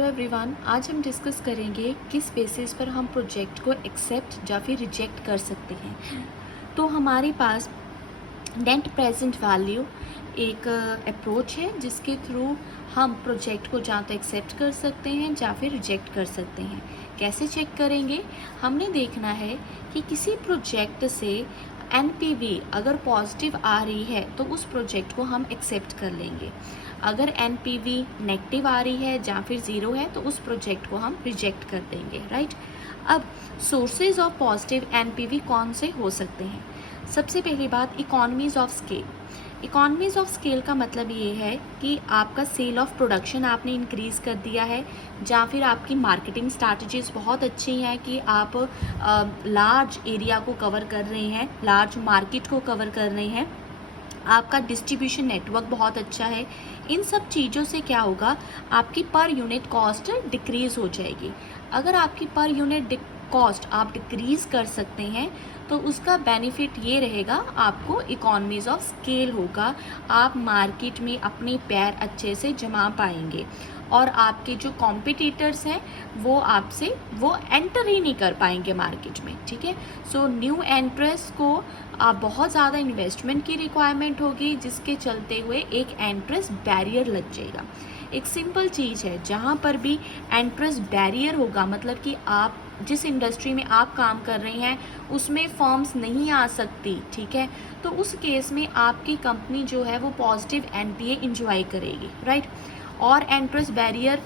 Hello everyone, आज हम discuss करेंगे किस बेसिस पर हम प्रोजेक्ट को एक्सेप्ट या फिर रिजेक्ट कर सकते हैं। तो हमारे पास नेट प्रेजेंट वैल्यू एक अप्रोच है जिसके थ्रू हम प्रोजेक्ट को या तो एक्सेप्ट कर सकते हैं या फिर रिजेक्ट कर सकते हैं। कैसे चेक करेंगे? हमने देखना है कि किसी प्रोजेक्ट से एनपीवी अगर पॉजिटिव आ रही है तो उस प्रोजेक्ट को हम एक्सेप्ट कर लेंगे। अगर एनपीवी नेगेटिव आ रही है या फिर ज़ीरो है तो उस प्रोजेक्ट को हम रिजेक्ट कर देंगे, राइट। अब सोर्सेज ऑफ पॉजिटिव एनपीवी कौन से हो सकते हैं? सबसे पहली बात, economies of scale. Economies of scale का मतलब ये है कि आपका सेल ऑफ प्रोडक्शन आपने इंक्रीज़ कर दिया है, या फिर आपकी मार्केटिंग स्ट्रैटेजीज बहुत अच्छी हैं कि आप लार्ज एरिया को कवर कर रहे हैं, लार्ज मार्केट को कवर कर रहे हैं, आपका डिस्ट्रीब्यूशन नेटवर्क बहुत अच्छा है। इन सब चीज़ों से क्या होगा, आपकी पर यूनिट कॉस्ट डिक्रीज़ हो जाएगी। अगर आपकी पर यूनिट कॉस्ट आप डिक्रीज़ कर सकते हैं तो उसका बेनिफिट ये रहेगा, आपको इकोनॉमीज ऑफ स्केल होगा, आप मार्केट में अपने पैर अच्छे से जमा पाएंगे और आपके जो कॉम्पिटिटर्स हैं वो आपसे वो एंटर ही नहीं कर पाएंगे मार्केट में, ठीक है। सो न्यू एंट्रेंस को आप बहुत ज़्यादा इन्वेस्टमेंट की रिक्वायरमेंट होगी, जिसके चलते हुए एक एंट्रेंस बैरियर लग जाएगा। एक सिंपल चीज़ है, जहाँ पर भी एंट्रेंस बैरियर होगा, मतलब कि आप जिस इंडस्ट्री में आप काम कर रहे हैं उसमें फर्म्स नहीं आ सकती, ठीक है, तो उस केस में आपकी कंपनी जो है वो पॉजिटिव एनपीए इंजॉय करेगी, राइट। और एंट्रेंस बैरियर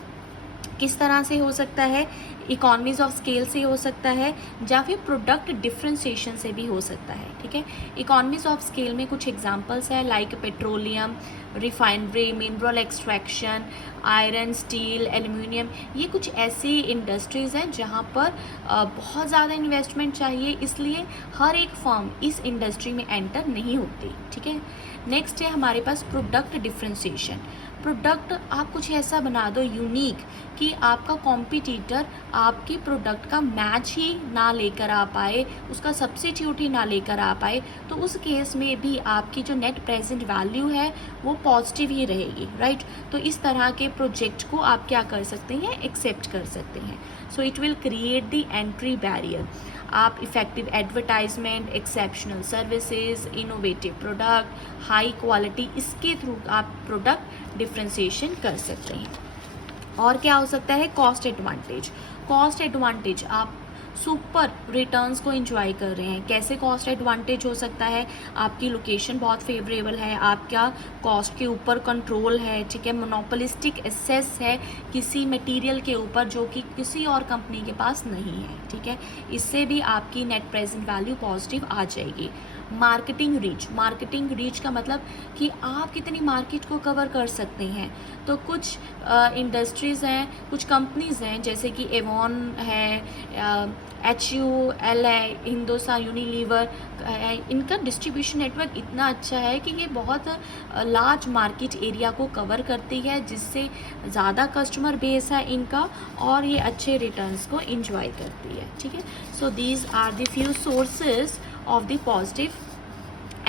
किस तरह से हो सकता है? इकोनॉमीज ऑफ स्केल से हो सकता है या फिर प्रोडक्ट डिफ्रेंशिएशन से भी हो सकता है, ठीक है। इकोनॉमीज ऑफ स्केल में कुछ एग्जांपल्स है, like petroleum, refinery, mineral extraction, iron, steel, aluminium. ये कुछ ऐसी इंडस्ट्रीज़ हैं जहाँ पर बहुत ज़्यादा इन्वेस्टमेंट चाहिए, इसलिए हर एक फर्म इस इंडस्ट्री में एंटर नहीं होती, ठीक है। नेक्स्ट है हमारे पास प्रोडक्ट डिफ्रेंशिएशन। प्रोडक्ट आप कुछ ऐसा बना दो यूनिक कि आपका कॉम्पिटिटर आपकी प्रोडक्ट का मैच ही ना लेकर आ पाए, उसका सब्स्टिट्यूट ही ना लेकर आ पाए, तो उस केस में भी आपकी जो नेट प्रेजेंट वैल्यू है वो पॉजिटिव ही रहेगी, राइट। तो इस तरह के प्रोजेक्ट को आप क्या कर सकते हैं? एक्सेप्ट कर सकते हैं। So it will create the entry barrier. आप effective advertisement, exceptional services, innovative product, high quality, इसके थ्रू आप प्रोडक्ट डिफ्रेंशिएशन कर सकते हैं। और क्या हो सकता है? Cost advantage. कॉस्ट एडवांटेज, आप सुपर रिटर्न्स को एंजॉय कर रहे हैं। कैसे कॉस्ट एडवांटेज हो सकता है? आपकी लोकेशन बहुत फेवरेबल है, आपका कॉस्ट के ऊपर कंट्रोल है, ठीक है, मोनोपोलिस्टिक एक्सेस है किसी मटेरियल के ऊपर जो कि किसी और कंपनी के पास नहीं है, ठीक है। इससे भी आपकी नेट प्रेजेंट वैल्यू पॉजिटिव आ जाएगी। Marketing reach. मार्केटिंग रीच का मतलब कि आप कितनी मार्केट को कवर कर सकते हैं। तो कुछ इंडस्ट्रीज़ हैं, कुछ कंपनीज़ हैं, जैसे कि एवॉन है, HUL है, हिंदुस्तान यूनिलीवर है, इनका डिस्ट्रीब्यूशन नेटवर्क इतना अच्छा है कि ये बहुत लार्ज मार्केट एरिया को कवर करती है, जिससे ज़्यादा कस्टमर बेस है इनका और ये अच्छे रिटर्न्स को इंजॉय करती है, ठीक है। So these are the few sources of the positive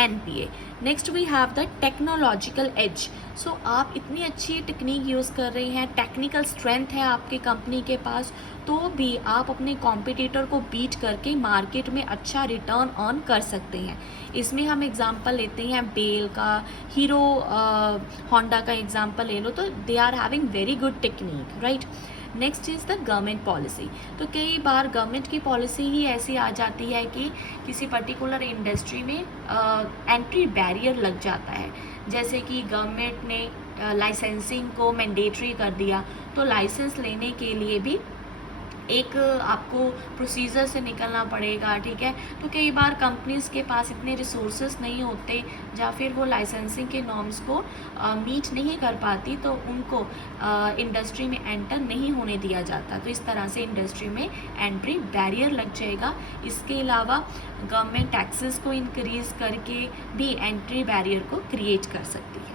NPA. Next we have the technological edge. So आप इतनी अच्छी टेक्निक यूज़ कर रहे हैं, टेक्निकल स्ट्रेंथ है आपके कंपनी के पास, तो भी आप अपने कॉम्पिटिटर को बीट करके मार्केट में अच्छा रिटर्न अर्न कर सकते हैं। इसमें हम एग्जांपल लेते हैं बेल का, हीरो होंडा का एग्जांपल ले लो, तो they are having very good technique, right. Next is the government policy. तो कई बार गवर्नमेंट की पॉलिसी ही ऐसी आ जाती है कि किसी पर्टिकुलर इंडस्ट्री में एंट्री बैरियर लग जाता है, जैसे कि गवर्नमेंट ने लाइसेंसिंग को मैंडेटरी कर दिया, तो लाइसेंस लेने के लिए भी एक आपको प्रोसीजर से निकलना पड़ेगा, ठीक है। तो कई बार कंपनीज़ के पास इतने रिसोर्सेज नहीं होते या फिर वो लाइसेंसिंग के नॉर्म्स को मीट नहीं कर पाती, तो उनको इंडस्ट्री में एंटर नहीं होने दिया जाता। तो इस तरह से इंडस्ट्री में एंट्री बैरियर लग जाएगा। इसके अलावा गवर्नमेंट टैक्सेस को इंक्रीज़ करके भी एंट्री बैरियर को क्रिएट कर सकती है।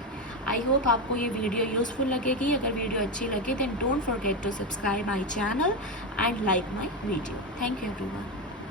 आई होप आपको ये वीडियो यूज़फुल लगेगी। अगर वीडियो अच्छी लगे then don't forget to subscribe my channel and like my video. Thank you everyone.